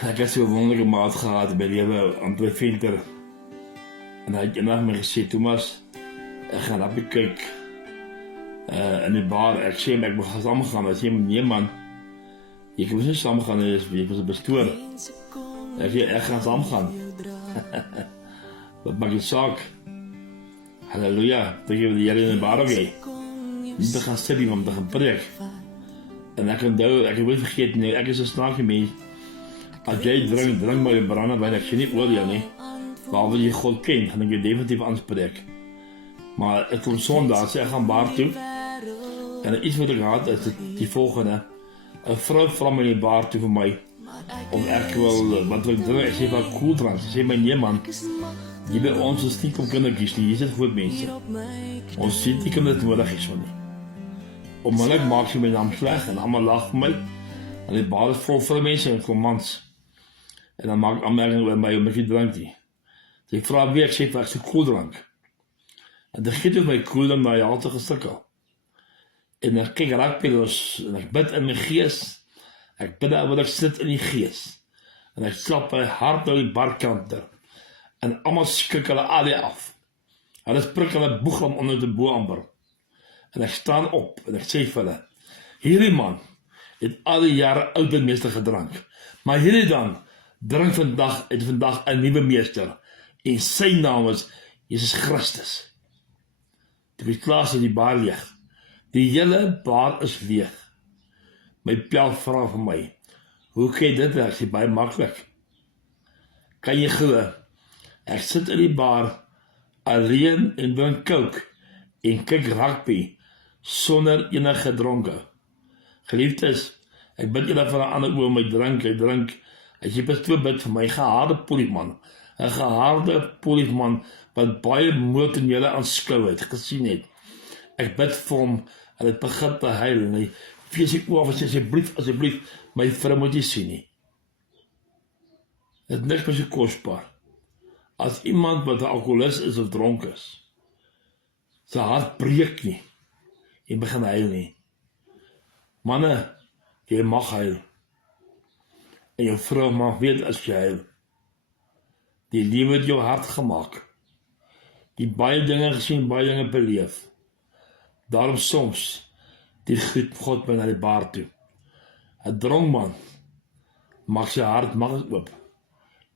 Ek het so 'n wonderlike maat gehad by lewe, Andre Venter. En hy het eendag my gesê, Thomas, ek gaan rappie kyk in die bar. Ek sê ek moet gaan saamgaan. Hy sê, nee man, jy kan nie saamgaan, ek was 'n pastoor. Ek sê, ek gaan saamgaan. Wat maak die saak? Halleluja, dat jy die Here in die bar of jy. Nie te gaan sit hier om te gaan preek. En ek onthou, ek het nooit vergeet nie, ek is 'n snaakse mens. As jy drink maar jy brandewyn, ek sê nie oor jou nie. Behalwe jy God ken, gaan ek jou definitief aanspreek. Maar het kom Sondag, sê ek gaan bar toe. En iets wat ek had, is die volgende. 'n vrou vra my in die bar toe vir my, of ek wil, wat wil ek drink? Ek sê, wat koeldrank? Sy sê my, nee man, jy by ons is nie kom kindertjies nie, jy is groot mense. Ons sê nie kan dit nodig is van nie. Onmiddellik maak sy my naam sleg, en allemaal lag vir my. En die bar is vol vir mense en mans. En dan maak aanmerking oor my, omdat jy drink nie. Dus ek vraag wie, ek sê, ek sê koeldrank. En dan geet ook my koeldrank na jy altijd gestikkel. En ek kyk rakpelos, en ek bid in my gees. Ek bid daar wat ek sit in die gees. En ek klap my hart naar die barkanter. En allemaal skik hulle alie af. Hulle sprik hulle boeglam onder die boamber. En ek staan op, en ek sê vir hulle, hierdie man het al die jare oude meester gedrank. Maar hierdie dan, drink vandag 'n nuwe meester. En sy naam is Jesus Christus. Toe ek klaar is die bar leeg. Die hele bar is leeg. My pel vra vir my, hoe kan jy dit werk? Sy baie maklik. Kan jy glo? Ek sit in die bar, alleen en drink coke, en kyk rugby, sonder enige dronke. Geliefdes, ek bid julle van 'n ander oor my drink, as jy pastoor bid vir my, gehaarde poliefman, 'n gehaarde poliefman, wat baie moord in julle aanskou het, gesien het. Ek bid vir hom, en het begin te huil, en hy fees die oor, en sê, asjeblief, my vrou moet jy sien nie. Het niks meer so kostbaar, as iemand wat 'n alkoholist is of dronk is, sy hart breek nie, en begin huil nie. Manne, jy mag huil, en jou vrou mag weet as jy huil. Die lewe het jou hart gemaak, die baie dinge gesien, baie dinge beleef. Daarom soms, die God my na die bar toe. 'n dronk man, maak sy hart maklik oop,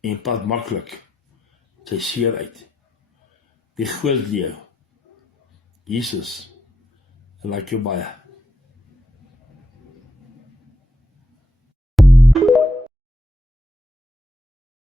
en praat maklik, sy seer uit. Die groot leeuw, Jesus, laat jou baie.